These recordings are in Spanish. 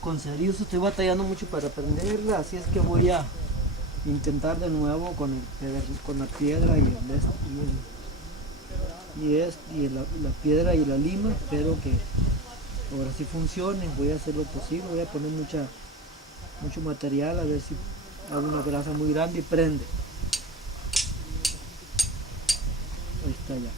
Con cerillos estoy batallando mucho para aprenderla, así es que voy a intentar de nuevo con, con la piedra y la piedra y la lima. Espero que ahora sí funcione. Voy a hacer lo posible, voy a poner mucho material a ver si hago una brasa muy grande y prende. Ahí está ya.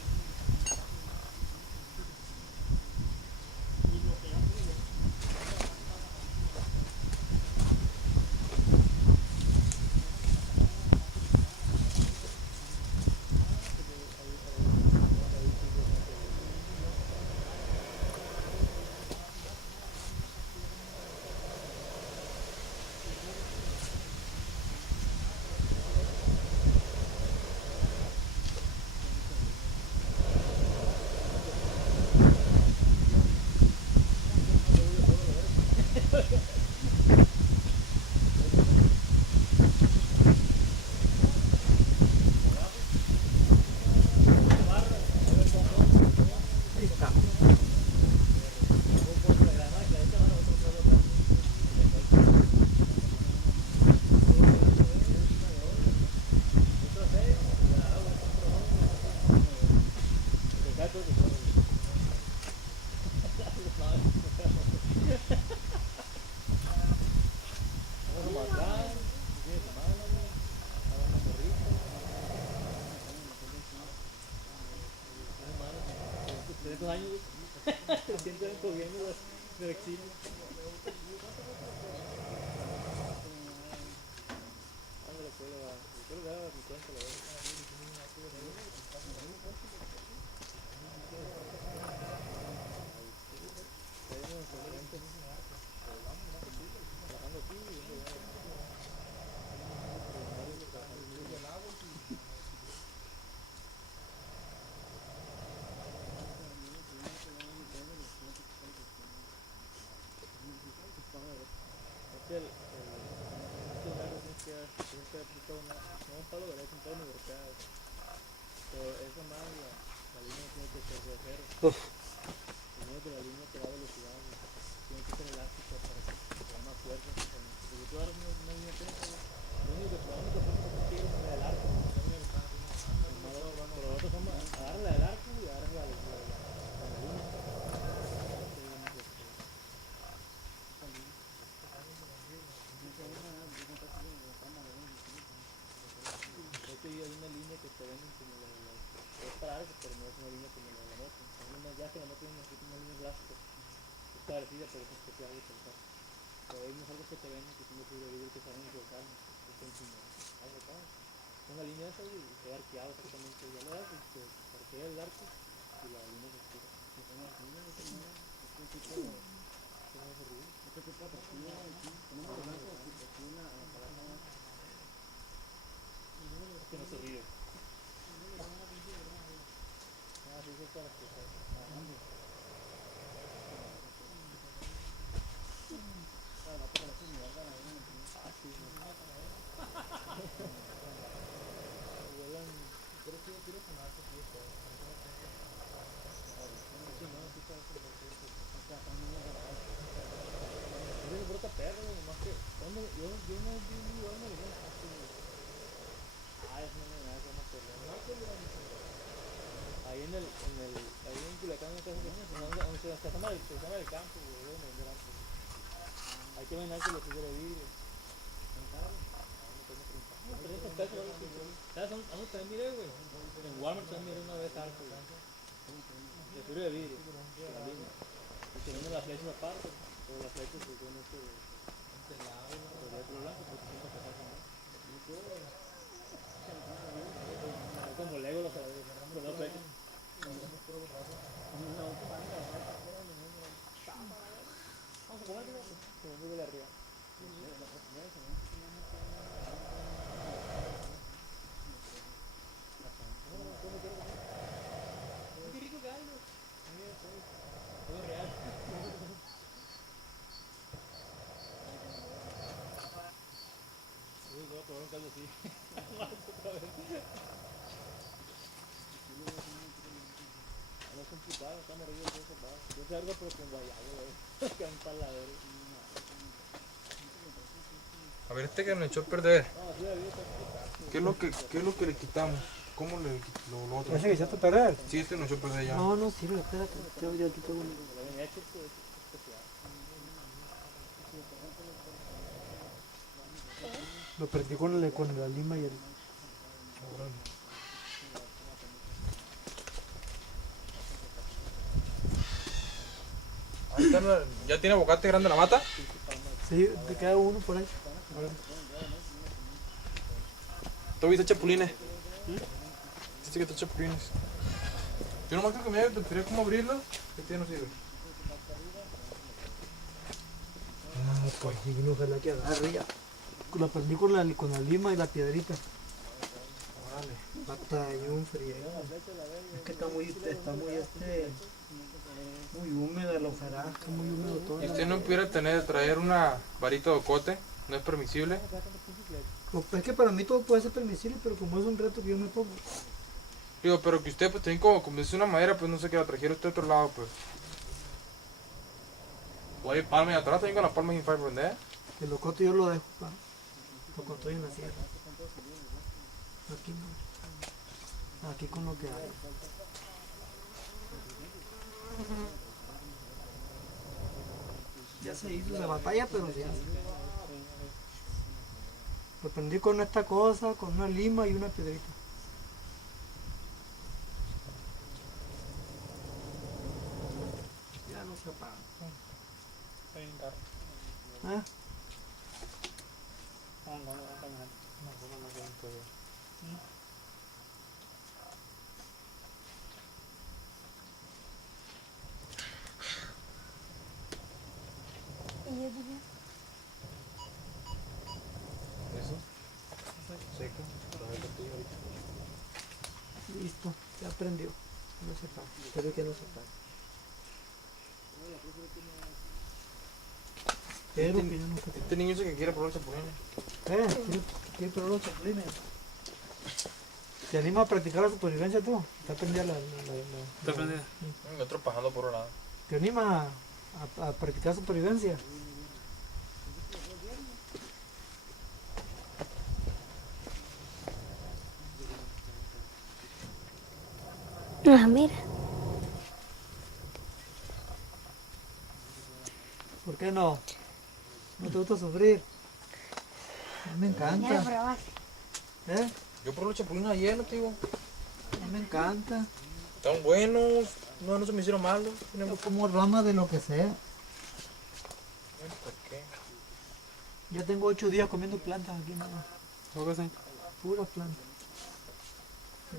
Ahí está. Años se sienten encogiendo del exilio. Ándale, pues, yo creo que era mi cuenta, la verdad. Trabajando aquí y viendo ya. Es que en este lugar tienes que aplicar no un palo derecho, un palo ni golpeado. Pero esa más la línea tiene que ser de cero. Uf. Primero que la línea te da velocidad, güey. Tiene que ser elástica para que te dé más fuerza. Porque tú agarras una línea tensa, güey. La única fuerza que consigues es la del arco. Pero la otra forma, agarra la del arco y agarra la línea. Es que hay una línea que te venden como es para arco, pero no es una línea como la de la moto. Ya que la moto tiene una línea elástica. Es parecida, pero es especial y pensar. Pero hay unos algo que te venden que tiene fibra de vidrio que saben equivocarme. Que son como algo acá. Una línea esa y se va arqueado exactamente. Ya le das y se arquea el arco y la línea se estira. Es que no se ríe. Ah, sí, eso es para que ah, sí, vuelan. Pero sí, quiero sonar que sí, pero sí, no, sí está como que es un brota perro, nomás que yo no vi un lugar donde lo así. Ah, es una nada, se llama Torreón. Ahí en Culiacán, en casa pequeña, pues donde se llama el campo, güey, donde vender arco. Hay que vender arco y lo sube de vidrio. No, 300 pesos, algo así. ¿Sabes dónde también miré, güey? En Walmart también miré una vez arco, güey. De fibra de vidrio, con la línea. Y te venden las flechas aparte, pero las flechas pues son de otro blanco, porque siempre se pasan, ¿no? Es como Lego los con dos flechas. Vamos a comer, fíjate. Como muy de la arriba. ¿Cómo quieres comer? Qué rico que hay, güey. Todo real. Uy, voy a probar un caldo así. Otra vez. No es complicado, está morrido todo ese bar. Yo sé algo pero con guayabo, güey. Que un paladero. A ver, este que nos echó a perder. ¿Qué es lo que le quitamos? ¿Cómo le quitamos lo otro? ¿Ese que echaste a perder? Sí, este nos echó a perder ya. No, no sirve, espérate. Yo aquí tengo uno. Lo perdí con la lima y el... Ahí está, ¿ya tiene bocate grande la mata? Sí, te queda uno por ahí. ¿Tú viste chapulines? Dice que está chapulines. Yo nomás creo que me tendría cómo abrirlo. Este ya no sirve. Ah, pues sí, ojalá que agarre ya. La prendí con la lima y la piedrita. Órale. Batallón frío. Es que está muy muy húmeda la hojarasca, muy húmedo todo. Si usted no pudiera traer una varita de ocote, no es permisible. Pues es que para mí todo puede ser permisible, pero como es un reto que yo me pongo. Digo, pero que usted pues también como es una madera, pues no sé qué la trajera usted a otro lado, pues. Oye, palma y atrás también con la palma sin fire prender. El locote yo lo dejo, pa. Lo construyo en la sierra. Aquí no. Aquí con lo que hay. Ya se hizo, se batalla, pero se hace. Lo prendí con esta cosa, con una lima y una piedrita. Ya no se apaga. ¿Ah? Eso. Seca. Listo, ya prendió. No se apaga. Espero que no se apague. Pero que yo no se apague. Este niño dice que quiere probar chapulines. ¿Quiere probar los chapulines? ¿Te animas a practicar la supervivencia tú? Está prendida ¿Está prendida? Otro pasando por un lado. ¿Te animas a practicar supervivencia? Ah, mira. ¿Por qué no? ¿No te gusta sufrir? A mí me Ya lo encanta. probaste. ¿Eh? Yo probé los chapulines ayer, no te digo. A mí me encanta. Están buenos, no se me hicieron malos. Yo como rama de lo que sea. ¿Por qué? Ya tengo 8 días comiendo plantas aquí nada más. ¿Por qué sí? Puras plantas.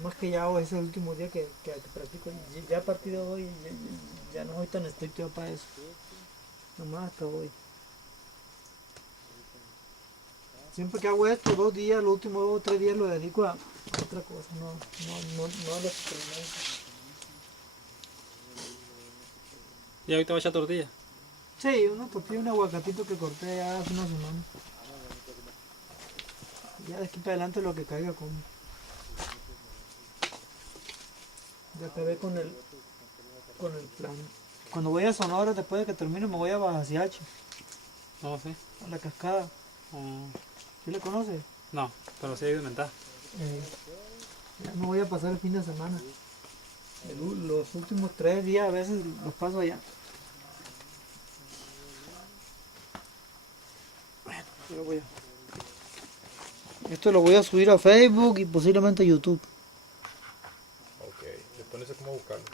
Más que ya hoy es el último día que practico. Ya a partir de hoy ya no soy tan estricto yo para eso. Nomás hasta hoy. Siempre que hago esto, 2 días, los últimos 2 o 3 días lo dedico a otra cosa, no a los experimentos. ¿Y ahorita va a echar tortilla? Sí, una tortilla, un aguacatito que corté ya hace una semana. Ya de aquí para adelante lo que caiga como. Ya acabé con el plan. Cuando voy a Sonora, después de que termine, me voy a Bajaciachi, No, sí. a la cascada. Ah, ¿Sí la conoces? no, pero sí hay desventaja. Ya me voy a pasar el fin de semana. Los últimos 3 días a veces los paso allá. Bueno, esto lo voy a subir a Facebook y posiblemente a YouTube. Ok, después no sé cómo buscarlo.